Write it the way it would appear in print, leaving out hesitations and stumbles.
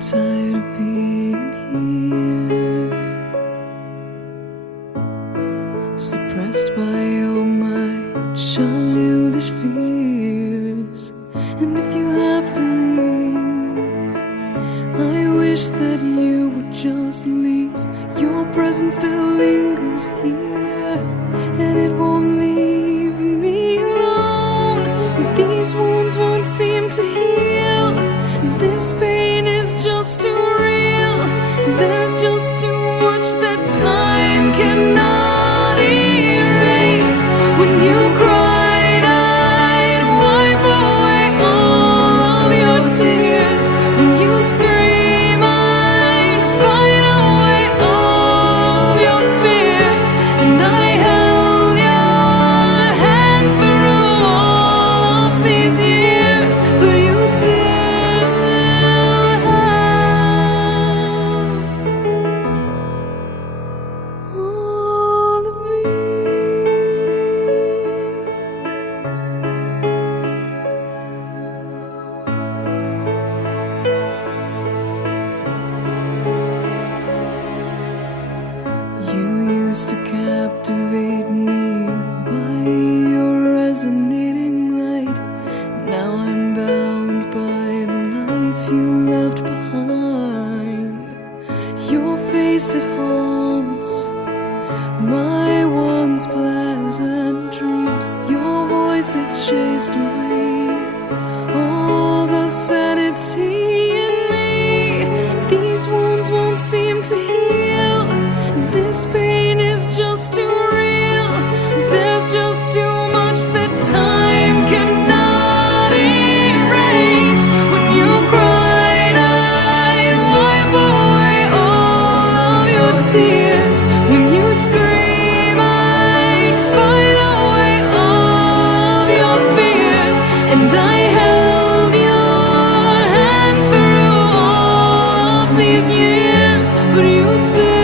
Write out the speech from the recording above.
tired of being here, suppressed by all my childish fears. And if you have to leave, I wish that you would just leave. Your presence still lingers here, and it won't leave me alone. These wounds won't seem to heal. This pain is just too real. There's just too much that time cannot erase. When you cried, I'd wipe away all of your tears. When you'd scream, I'd fight away all of your fears. And I held your hand through all of these years, but you still all of me. You used to captivate me by your resonating light. Now I'm bound by the life you left behind. Your face, it haunts my once pleasant dreams. Your voice, it chased away all the sanity in me. These wounds won't seem to heal. This pain is just too real. There's just too much that time cannot erase. When you cried, I'd wipe away all of your tears. When you scream, I'd fight away all of your fears. And I held your hand through all of these years, but you still